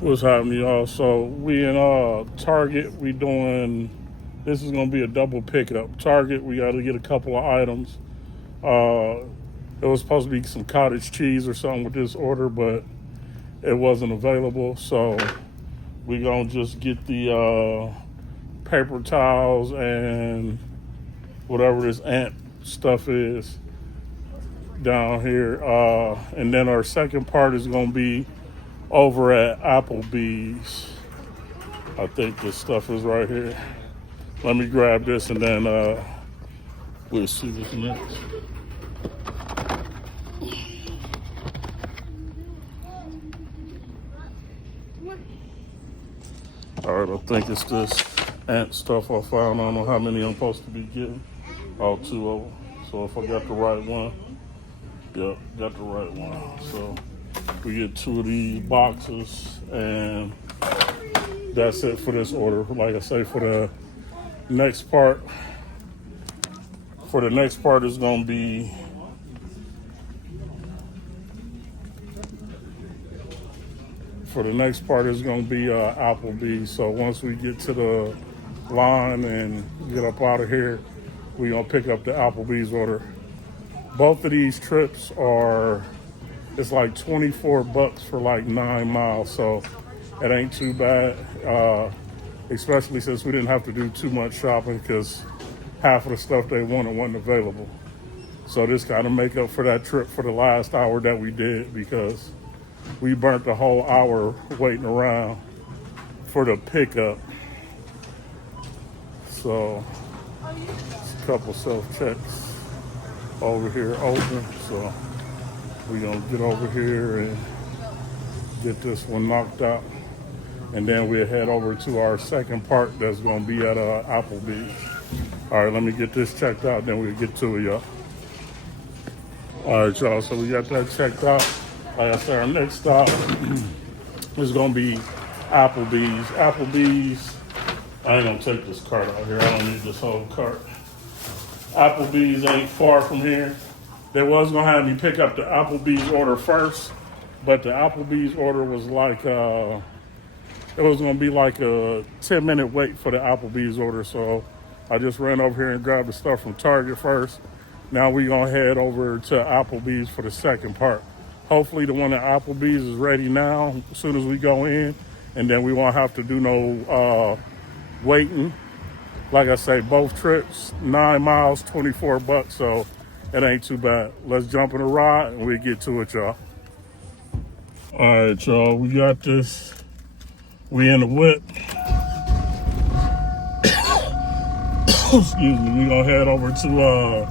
What's happening, y'all? So we in Target. We doing, this is gonna be a double pickup. Target, we got to get a couple of items. It was supposed to be some cottage cheese or something with this order, but it wasn't available. So we gonna just get the paper towels and whatever this ant stuff is down here. And then our second part is gonna be over at Applebee's. I think this stuff is right here. Let me grab this and then we'll see what's next. All right, I think it's this ant stuff I found. I don't know how many I'm supposed to be getting. Oh, 2 of them. So if I got the right one, yep, got the right one. So we get 2 of these boxes, and that's it for this order. Like I say, for the next part is gonna be Applebee's. So once we get to the line and get up out of here, we're gonna pick up the Applebee's order. Both of these trips it's like $24 for like 9 miles, so it ain't too bad, especially since we didn't have to do too much shopping because half of the stuff they wanted wasn't available. So this kind of make up for that trip for the last hour that we did, because we burnt the whole hour waiting around for the pickup. So a couple self-checks over here open, so we're gonna get over here and get this one knocked out, and then we'll head over to our second part that's gonna be at Applebee's. All right, let me get this checked out, then we'll get to it, y'all. All right, y'all, so we got that checked out. Like I said, our next stop is gonna be Applebee's. Applebee's, I ain't gonna take this cart out here. I don't need this whole cart. Applebee's ain't far from here. They was gonna have me pick up the Applebee's order first, but the Applebee's order was like, it was gonna be like a 10-minute wait for the Applebee's order. So I just ran over here and grabbed the stuff from Target first. Now we gonna head over to Applebee's for the second part. Hopefully the one at Applebee's is ready now as soon as we go in, and then we won't have to do no waiting. Like I say, both trips, 9 miles, $24, so it ain't too bad. Let's jump in the ride and we'll get to it, y'all. All right, y'all, we got this. We in the whip. Excuse me. We gonna head over to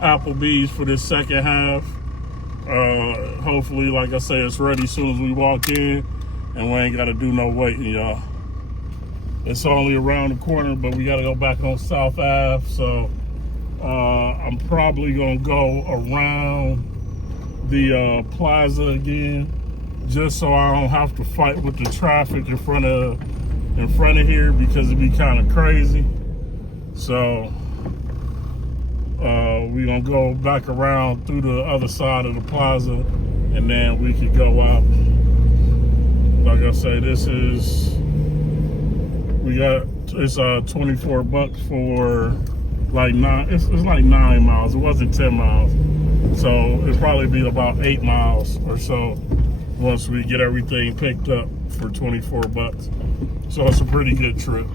Applebee's for this second half. Hopefully, like I say, it's ready as soon as we walk in, and we ain't gotta do no waiting, y'all. It's only around the corner, but we gotta go back on South Ave, so I'm probably gonna go around the plaza again, just so I don't have to fight with the traffic in front of here, because it'd be kind of crazy. So we're gonna go back around through the other side of the plaza, and then we could go out. Like I say, it's $24 for like it's like 9 miles. It wasn't 10 miles. So it'll probably be about 8 miles or so once we get everything picked up for $24. So it's a pretty good trip.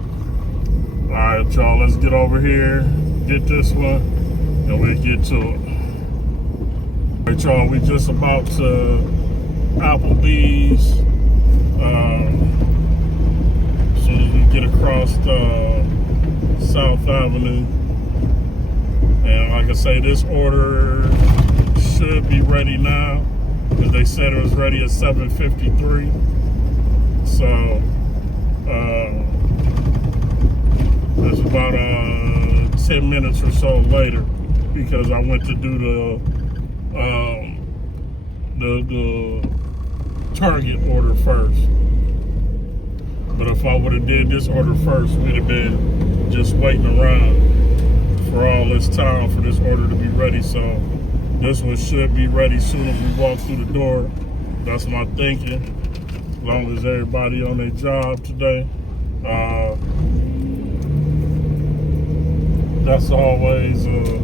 All right, y'all, let's get over here, get this one, and we'll get to it. All right, y'all, we just about to Applebee's. As soon as we get across South Avenue. And like I say, this order should be ready now, because they said it was ready at 7:53. So it's about 10 minutes or so later, because I went to do the Target order first. But if I would have did this order first, we'd have been just waiting around for all this time for this order to be ready. So this one should be ready as soon as we walk through the door. That's my thinking. long as everybody on their job today. That's always a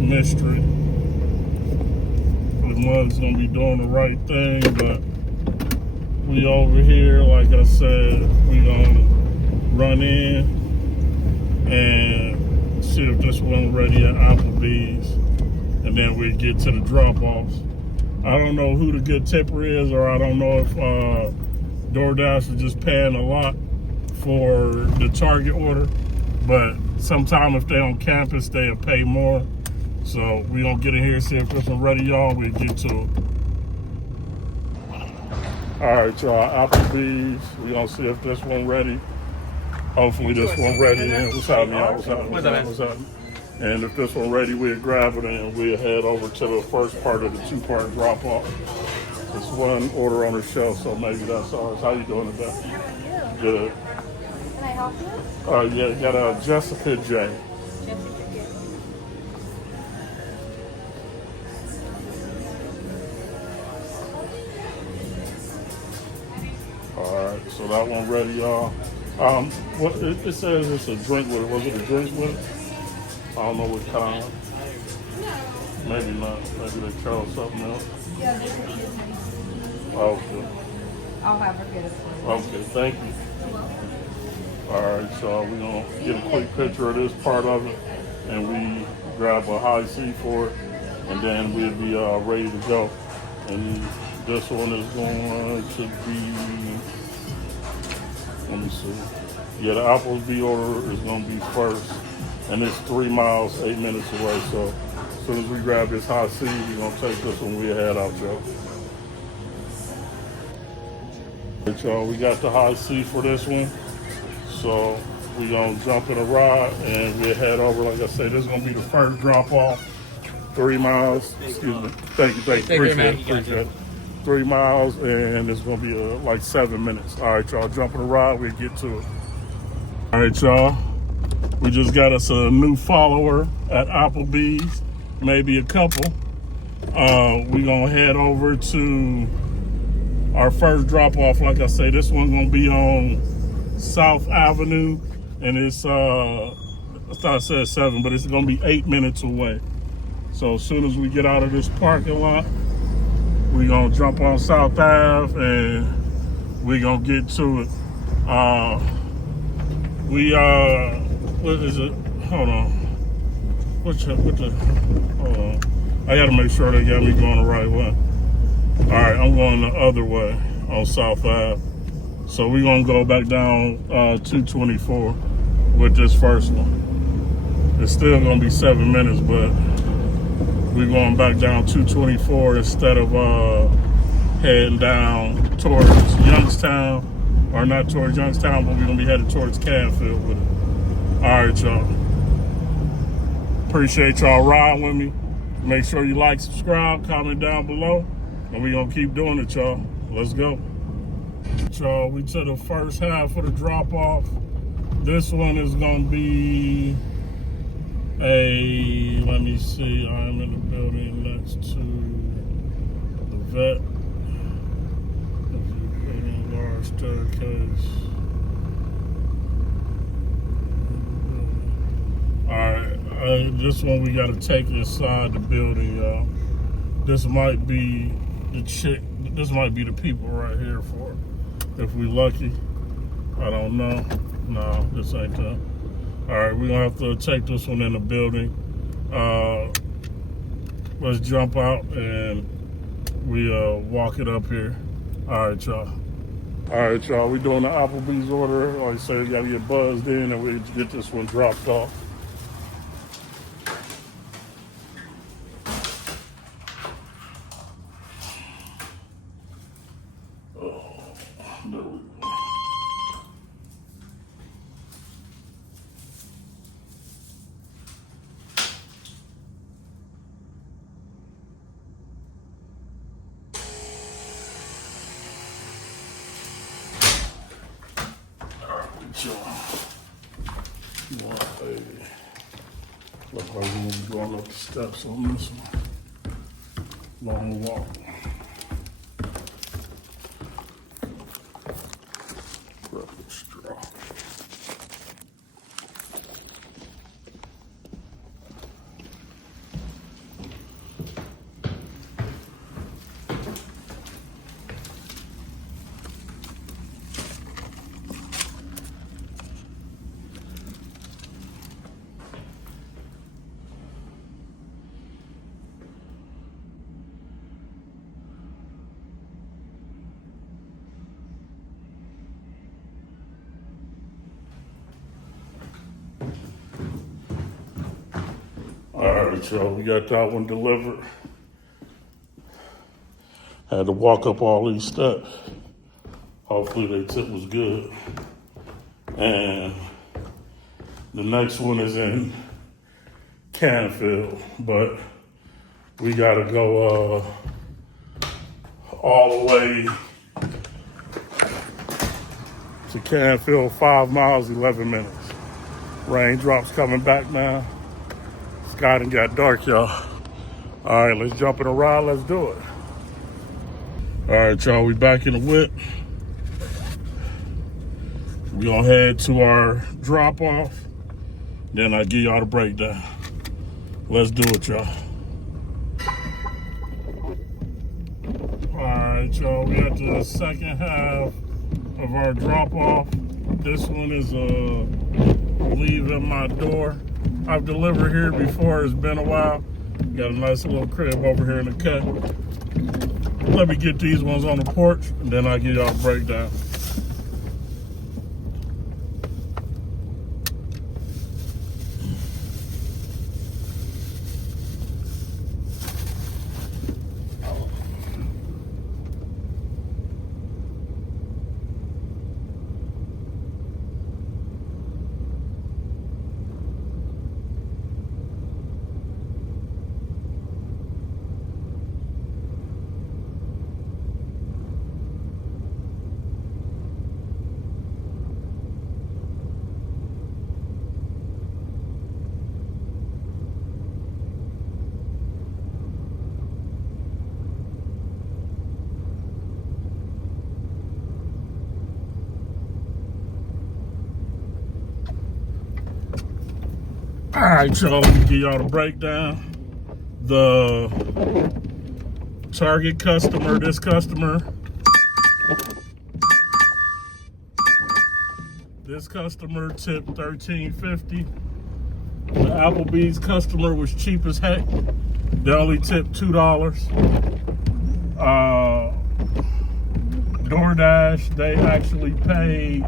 mystery. The mud's gonna be doing the right thing, but we over here, like I said, we gonna run in and see if this one ready at Applebee's, and then we get to the drop-offs. I don't know who the good tipper is, or I don't know if DoorDash is just paying a lot for the Target order, but sometime if they're on campus, they'll pay more. So we gonna get in here, see if this one ready, y'all. We'll get to it. All right, y'all, Applebee's. We gonna see if this one ready. Hopefully this one ready. And what's happening, y'all? What's happening? And if this one ready, we'll grab it and we'll head over to the first part of the two-part drop-off. It's one order on the shelf, so maybe that's ours. How you doing today? How are you? Good. Can I help you? Yeah, got a Jessica J. Jessica J. All right, so that one ready, y'all. What it says it's a drink with it. Was it a drink with it? I don't know what kind. Maybe not. Maybe they chose something else. Yeah, this is Okay. I'll have her get it for you. Okay, thank you. All right, so we're gonna get a quick picture of this part of it, and we grab a high C for it, and then we'll be ready to go. And this one is going to be, let me see. Yeah, the Applebee's order is gonna be first, and it's 3 miles, 8 minutes away. So as soon as we grab this high C, we're gonna take this one. We'll head out, y'all. All right, y'all, we got the high C for this one. So we're gonna jump in a ride and we'll head over. Like I said, this is gonna be the first drop off. 3 miles. Excuse me. Thank you. Appreciate it. 3 miles, and it's gonna be like 7 minutes. All right, y'all, jump in a ride. We'll get to it. All right, y'all. We just got us a new follower at Applebee's, maybe a couple. We're gonna head over to our first drop off. Like I say, this one's gonna be on South Avenue, and it's I thought I said 7, but it's gonna be 8 minutes away. So as soon as we get out of this parking lot, we're gonna jump on South Ave and we're gonna get to it. What is it? Hold on. Hold on. I gotta make sure they got me going the right way. All right, I'm going the other way on South Ave. So we're gonna go back down 224 with this first one. It's still gonna be 7 minutes, but we're going back down 224 instead of heading down towards Youngstown, or not towards Youngstown, but we're gonna be headed towards Canfield with it. All right, y'all. Appreciate y'all riding with me. Make sure you like, subscribe, comment down below, and we're gonna keep doing it, y'all. Let's go. Y'all, we to the first half of the drop off. This one is gonna be let me see, I'm in the building next to the vet. Large staircase. Alright, this one we gotta take inside the building, y'all. This might be the people right here for it. If we lucky. I don't know. No, this ain't that. All right, we're gonna have to take this one in the building. Let's jump out and we walk it up here. All right, y'all. All right, y'all, we doing the Applebee's order. Like I said, we gotta get buzzed in and we get this one dropped off. There we go. Look like we're gonna be going up the steps on this one. Long walk. right, y'all, we got that one delivered. Had to walk up all these steps. Hopefully their tip was good. And the next one is in Canfield, but we gotta go all the way to Canfield, 5 miles, 11 minutes. Raindrops coming back now. Sky done got dark, y'all. All right, let's jump in a ride. Let's do it. All right, y'all, we back in the whip. We gonna head to our drop off. Then I give y'all the breakdown. Let's do it, y'all. All right, y'all, we at the second half of our drop off. This one is leaving my door. I've delivered here before, it's been a while. Got a nice little crib over here in the cut. Let me get these ones on the porch, and then I'll give y'all a breakdown. All right, y'all, let me give y'all the breakdown. The Target customer, this customer tipped $13.50. The Applebee's customer was cheap as heck. They only tipped $2. DoorDash, they actually paid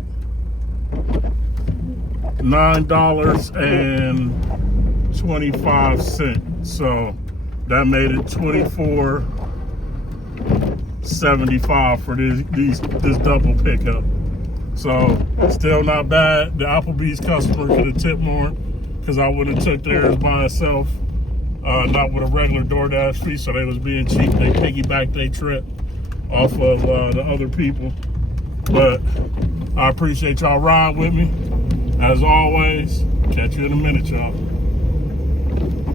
$9.25, so that made it $24.75 for this double pickup. So still not bad. The Applebee's customer could have tipped more because I would have took theirs by itself, not with a regular DoorDash fee. So they was being cheap. They piggybacked their trip off of the other people. But I appreciate y'all riding with me. As always, catch you in a minute, y'all.